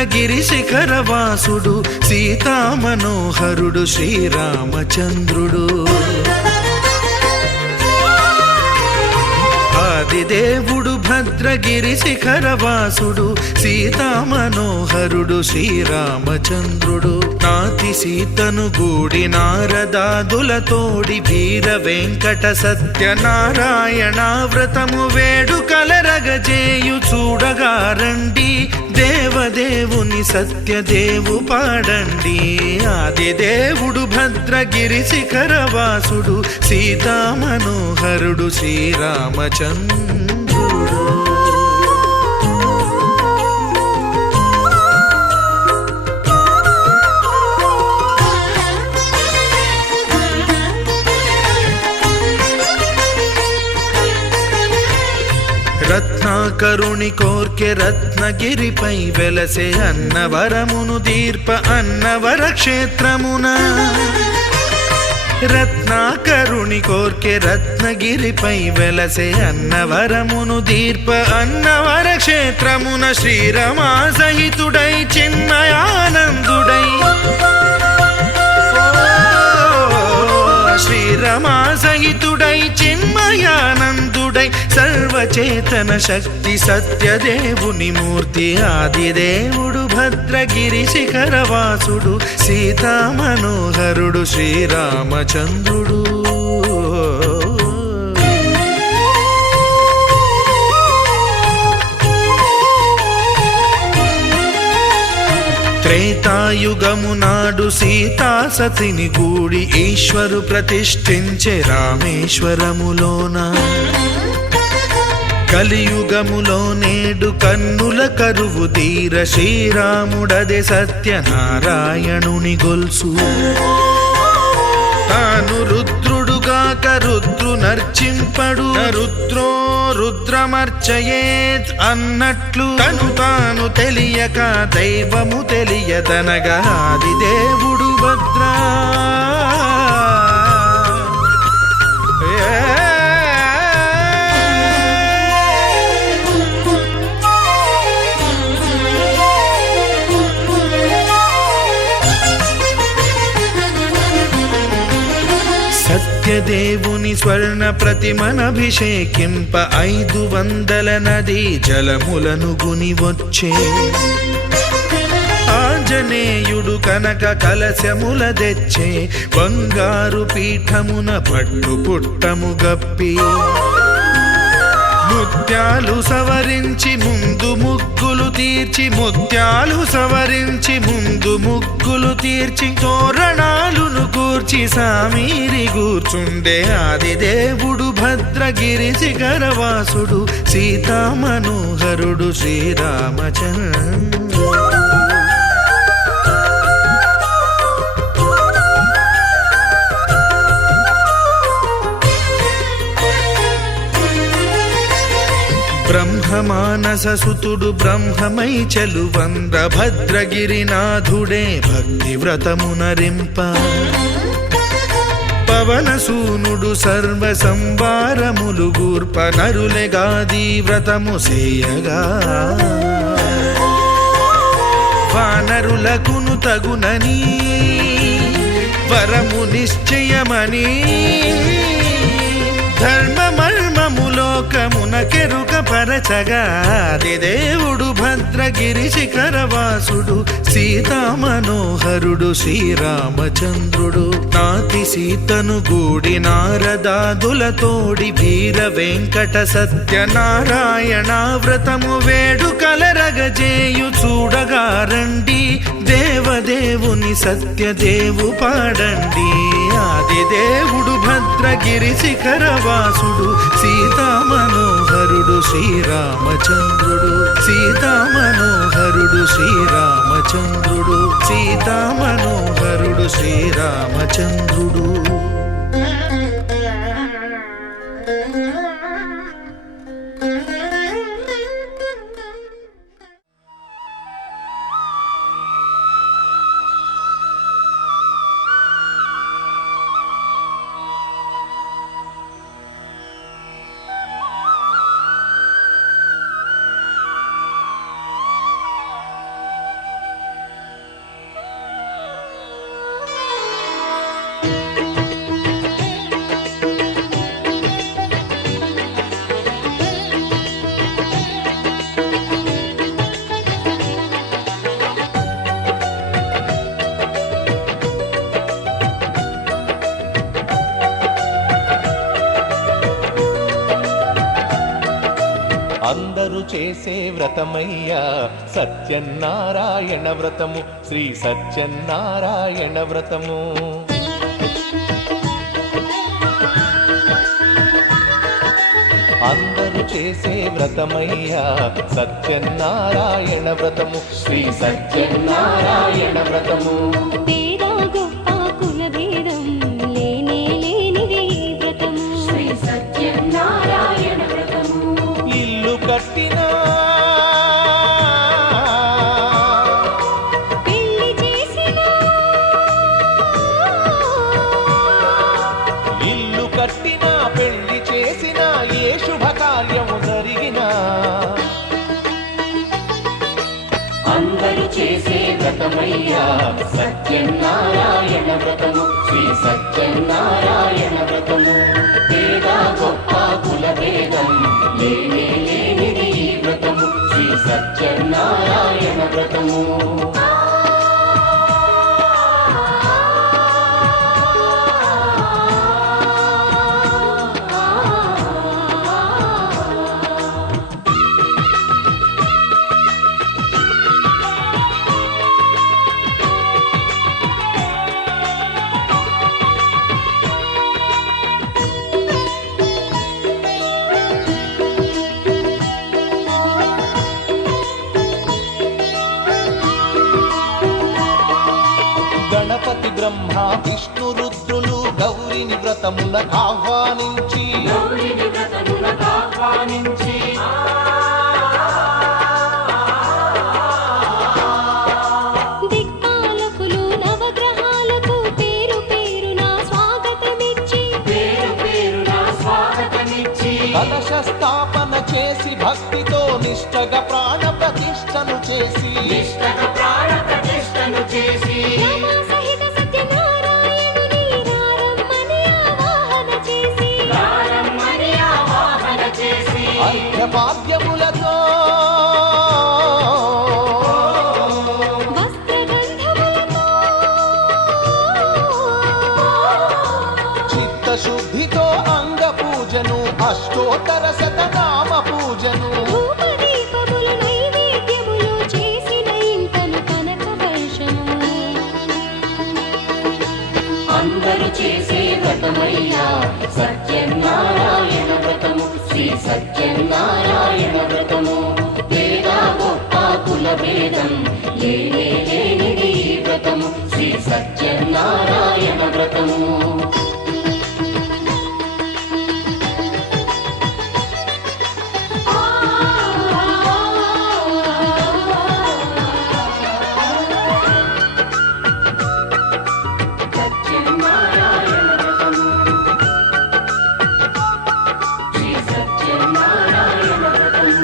భద్రగిరి శిఖరవాసుడు సీతామనోహరుడు శ్రీరామచంద్రుడు. ఆదిదేవుడు భద్రగిరి శిఖరవాసుడు సీతామనోహరుడు శ్రీరామచంద్రుడు. నాతి సీతను గూడి నారదాదులతోడి వీర వెంకట సత్యనారాయణ వ్రతము వేడుకలరగజేయు చూడగా రండి, దేవదేవుని సత్యదేవు పాడండి. ఆదిదేవుడు భద్రగిరి శిఖరవాసుడు సీతామనోహరుడు శ్రీరామచంద్రుడు. రత్నాకరుని కోర్కె రత్నగిరిపై వెలసే అన్నవరమును దీర్ప అన్నవర క్షేత్రమున. రత్నాకరుని కోర్కె రత్నగిరిపై వెలసే అన్నవరమును దీర్ప అన్నవర క్షేత్రమున. శ్రీరమా సహితుడై చిన్మయానందుడై శ్రీరమా సహితుడై చిన్మయానందుడై సర్వచేతన శక్తి సత్యదేవుని మూర్తి. ఆదిదేవుడు భద్రగిరి శిఖరవాసుడు సీతామనోహరుడు శ్రీరామచంద్రుడు. త్రేతాయుగము నాడు సీతా సతిని గూడి ఈశ్వరు ప్రతిష్ఠించే రామేశ్వరములోన. కలియుగములో నేడు కన్నుల కరువు తీర శ్రీరాముడదే సత్యనారాయణుని గొల్సు. తాను రుద్రుడుగాక రుద్రు నర్చింపడు, రుద్రో రుద్రమర్చయేత్ అన్నట్లు తను తాను తెలియక దైవము తెలియదనగా ఆదిదేవుడు భద్రా. సత్యదేవుని స్వర్ణ ప్రతిమనభిషేకింప 500 నదీ జలములను గుని వచ్చే. ఆంజనేయుడు కనక కలశముల తెచ్చే, బంగారు పీఠమున పట్టు పుట్టము గప్పి. ముత్యాలు సవరించి ముందు ముగ్గులు తీర్చి, ముత్యాలు సవరించి ముందు ముగ్గులు తీర్చి, తోరణాలును కూర్చి సామీరి కూర్చుండే. ఆదిదేవుడు భద్రగిరి శిఖరవాసుడు సీతామనోహరుడు శ్రీరామచంద్రుడు. బ్రహ్మమానస సుతుడు బ్రహ్మమై చెలువంద్ర భద్రగిరినాథుడే భక్తి వ్రతమునరింప. పవనసూనుడు సర్వ సంవారములు గూర్ప నరులెగాది వ్రతము సేయగా. వానరులకును తగునని వరము నిశ్చయమని, ధర్మమర్మములోకమునకెరుక పరచగా ఆదిదేవుడు భద్రగిరి శిఖరవాసుడు సీతామనోహరుడు శ్రీరామచంద్రుడు. నాతి సీతను గూడి నారదాదులతోడి వీర వెంకట సత్యనారాయణ వ్రతము వేడుకలరగజేయు చూడగా రండి, దేవదేవుని సత్యదేవు పాడండి. ఆదిదేవుడు భద్రగిరి శిఖరవాసుడు సీతామనోహరుడు శ్రీరామచంద్రుడు. సీతామనోహరుడు శ్రీరామచంద్రుడు. సీతామనోహరుడు శ్రీరామచంద్రుడు. అందరూ చేసే వ్రతమయ్యా సత్యనారాయణ వ్రతము, శ్రీ సత్యనారాయణ వ్రతము. అందరూ చేసే వ్రతమయ్యా సత్యనారాయణ వ్రతము, శ్రీ సత్యనారాయణ వ్రతము. పేద గొప్ప కుల భేదం లేనే లేనిది వ్రతము, శ్రీ సత్యనారాయణ వ్రతము. ఇల్లు కట్టినా పెళ్లి చేసినా, ఇల్లు కట్టినా పెళ్లి చేసినా ఏ శుభకార్యము జరిగినా అందరూ చేసే వ్రతమయ్యా సత్యనారాయణ వ్రతము, శ్రీ సత్యనారాయణ వ్రతము. పేద గొప్ప కుల భేదం లేనే లేనిది ఈ వ్రతము, శ్రీ సత్యనారాయణ వ్రతము. గణపతి బ్రహ్మ విష్ణు రుద్రులు గౌరిని వ్రతములకు ఆహ్వానించి గౌరిని వ్రతములకు ఆహ్వానించి దిక్పాలకులు నవగ్రహాలకు పేరు పేరున స్వాగతమిచ్చి, పేరు పేరున స్వాగతమిచ్చి కలశ స్థాపన చేసి భక్తితో నిష్టగా ప్రాణ ప్రతిష్టను చేసి నిష్టగా ప్రాణ ప్రతిష్టను చేసి రమా సహిత సత్యనారాయణుని రారమ్మని ఆవాహన చేసి, ప్రారంభని ఆవాహన చేసి అర్ఘ్యపాద్యములతో వస్త్రగంధములతో చిత్తశుద్ధితో అంగ పూజను అష్టోత్తర శతనామ పూజను ధూపదీపములు నైవేద్యములు చేసిన ఇంటను కనక వర్షము. అందరూ చేసే వ్రతమయ్యా సత్యనారాయణ వ్రతము, శ్రీ సత్యనారాయణ వ్రతము. పేద గొప్ప కుల భేదం లేనే లేనిది ఈ వ్రతము, శ్రీ సత్యనారాయణ వ్రతము. సత్యనారాయణ వ్రతము, శ్రీ సత్యనారాయణ వ్రతము.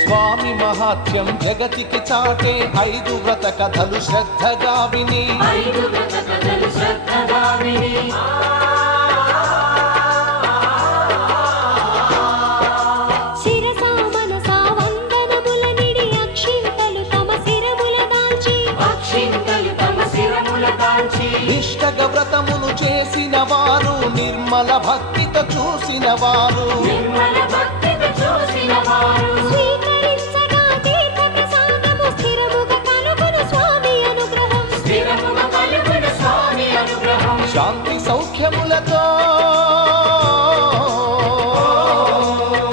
స్వామి మహాత్యం జగతికి చాటే 5 వ్రత కథలు శ్రద్ధగా విని 5 వ్రత కథలు శ్రద్ధగా విని శిరసా మనసా వందనముల నిడి అక్షింతలు తమ శిరముల దాల్చి, అక్షింతలు తమ శిరముల కాంచి నిష్టగ వ్రతమును చేసిన వారు నిర్మల భక్తితో చూసిన వారు నిర్మల భక్తితో చూసిన వారు స్వీకరించగా తీర్థ ప్రసాదము స్థిరముగా కలుగును స్వామి అనుగ్రహం. స్థిరముగా కలుగును స్వామి అనుగ్రహం. శాంతి సౌఖ్యములతో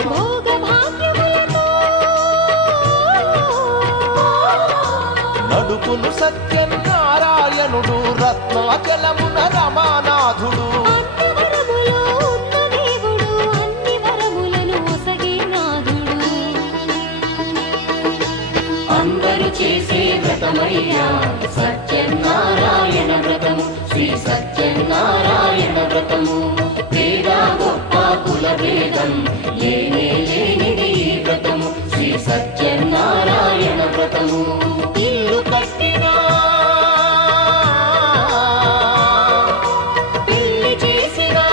భోగ భాగ్యములతో నడుపును సత్యనారాయణుడు రత్నాచలమున రమానాథుడు. అన్ని వరములో ఉన్న దేవుడు అన్ని వరములను ఒసగే నాథుడు. అందరూ చేసే వ్రతమయ్యా సత్యనారాయణ వ్రతము, శ్రీ సత్యనారాయణ వ్రతము. పేద గొప్ప కుల భేదం లేనే లేనిది ఈ వ్రతము, శ్రీ సత్యనారాయణ వ్రతము. ఇల్లు కట్టినా పెళ్లి చేసినా,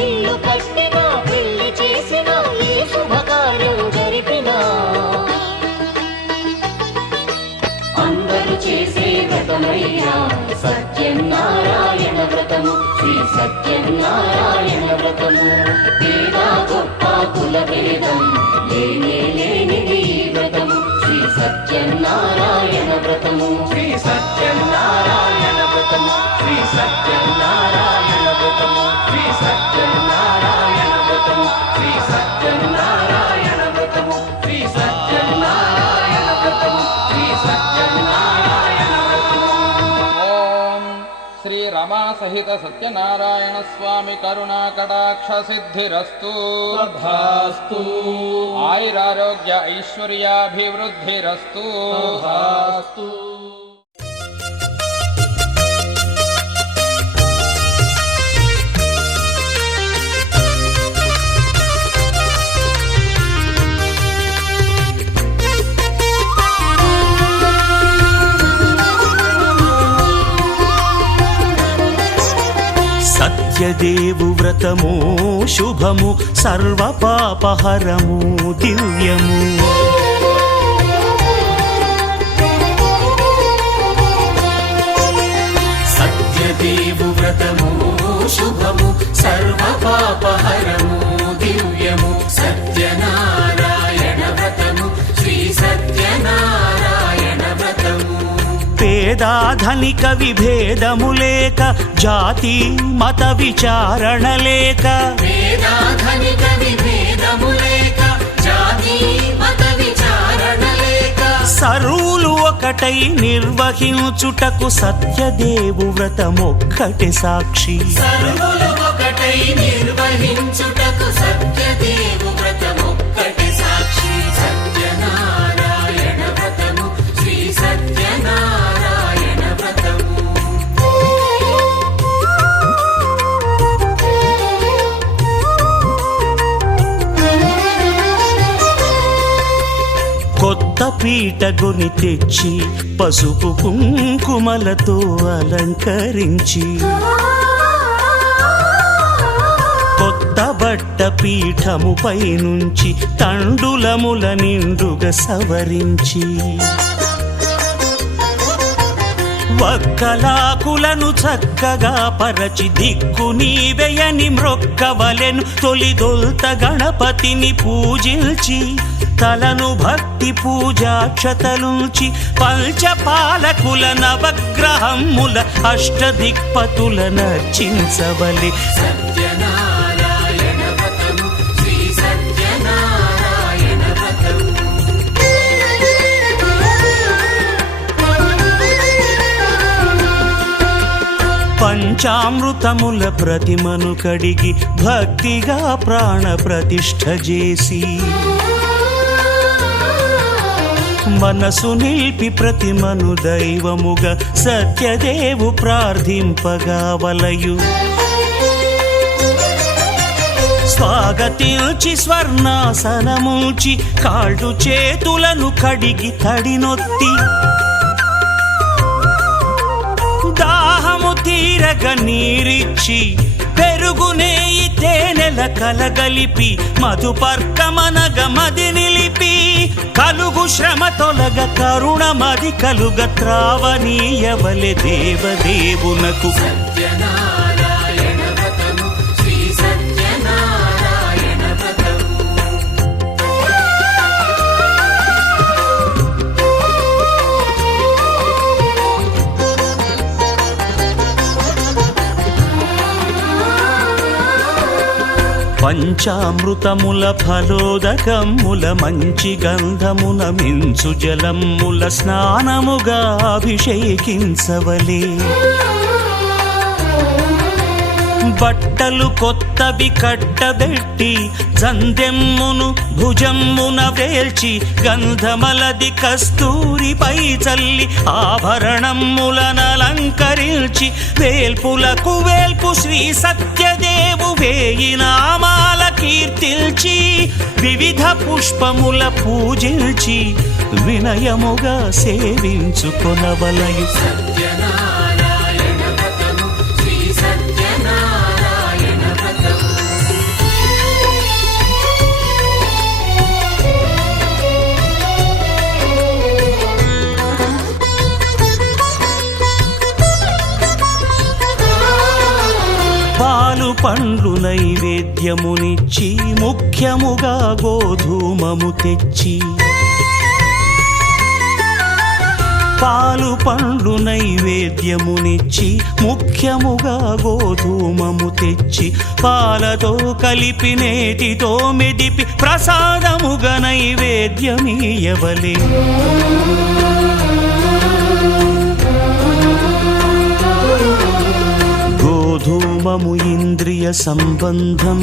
ఇల్లు కట్టినా పెళ్లి చేసినా ఏ శుభకార్యం జరిపినా సత్యనారాయణ వ్రతము. పేద గొప్ప కుల భేదం లేనే లేనిది ఈ వ్రతము. శ్రీ సత్యనారాయణ వ్రతము. శ్రీ సత్యనారాయణ వ్రతము. శ్రీ సత్యనారాయణ వ్రతము. శ్రీ సత్యనారాయణ వ్రతము. శ్రీ సత్యనారాయణ వ్రతము. శ్రీ సత్యనారాయణ వ్రతము. శ్రీ సత్యనారాయణ వ్రతము. ఓం శ్రీ రమా సహిత సత్యనారాయణ స్వామి కరుణా కటాక్ష సిద్ధిరస్తు. తథాస్తు. ఆయురారోగ్య ఐశ్వర్యాభివృద్ధిరస్తు. తథాస్తు. సత్యదేవు వ్రతము శుభము సర్వ పాపహరము దివ్యము. సత్యదేవు వ్రతము శుభము సర్వ పాపహరము దివ్యము. సత్యనారాయణ వ్రతము శ్రీ సత్యనారాయణ వ్రతము. పేదాధనిక విభేదము లేక జాతి మత విచారణ లేక. పేదాధనిక విభేదము లేక జాతి మత విచారణ లేక. సర్వులు ఒకటై నిర్వహించుటకు సత్యదేవు వ్రతమొక్కటి సాక్షి. సర్వులు ఒకటై నిర్వహించుటకు సత్యదేవు వ్రతమొక్కటి సాక్షి. సత్యనారాయణ వ్రతము శ్రీ సత్యనారాయణ వ్రతము. కొత్త పీటగుని తెచ్చి పసుపు కుంకుమలతో అలంకరించి. కొత్త బట్ట పీఠముపై నుంచి తండులముల నిండుగా సవరించి. వక్కలాకులను చక్కగా పరచి దిక్కు నీవెయని మ్రొక్కవలెను. తొలిదొల్త గణపతిని పూజించి తలను భక్తి పూజాక్షతలుంచి పంచపాలకుల నవగ్రహముల అష్టదిక్పతుల నర్చించవలె. సత్యనారాయణ వ్రతము శ్రీ సత్యనారాయణ వ్రతము. పంచామృతముల ప్రతిమను కడిగి భక్తిగా ప్రాణ ప్రతిష్ఠ చేసి. మనసు నిలిపి ప్రతిమను దైవముగా సత్యదేవు ప్రార్థింపగా వలయు. స్వాగతించి స్వర్ణాసనముంచి కాళ్ళు చేతులను కడిగి తడినొత్తి. దాహము తీరగ నీరిచ్చి పెరుగు నెయ్యి తేనెల కలగలిపి మధుపర్కమనగ మది నిలిపి. కలుగు శ్రమ తొలగ కరుణ మది కలుగ త్రావనీయవలె దేవదేవునకు. సత్యనారాయణ వ్రతము శ్రీ సత్యనారాయణ వ్రతము. పంచామృతముల ఫలోదకముల మంచి గంధమున మించు జలముల స్నానముగా అభిషేకించవలే. బట్టలు కొత్తవి కట్టబెట్టి జందెమ్మును భుజమ్మున వేల్చి గంధమలది కస్తూరిపై చల్లి ఆభరణములనలంకరించి వేల్పులకు వేల్పు శ్రీ సత్యదేవు వేయి నామాల కీర్తిల్చి వివిధ పుష్పముల పూజించి వినయముగా సేవించుకొనవలయు. సత్యనారాయణ వ్రతము శ్రీ సత్యనారాయణ వ్రతము. పండ్లు నైవేద్యమునిచ్చి ముఖ్యముగా గోధూమము తెచ్చి పాలు పండ్లు నైవేద్యమునిచ్చి ముఖ్యముగా గోధూమము తెచ్చి పాలతో కలిపి నేతితో మెదిపి ప్రసాదముగా నైవేద్యమీయవలే గోధూమము ఇంద్రియ సంబంధం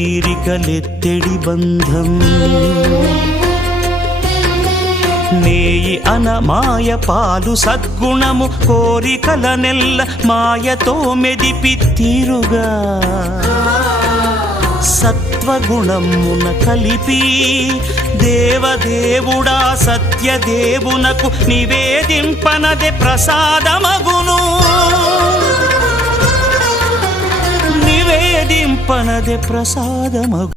కోరికలీరికలెత్తెడి బంధం నేయి అనమాయ పాలు సద్గుణము కోరికల నెల్ల మాయతో మెదిపి తీరుగా సత్వగుణమున కలిపి దేవదేవుడా సత్యదేవునకు నివేదింపనదే ప్రసాదమగును నివేదింపనదే ప్రసాదమగు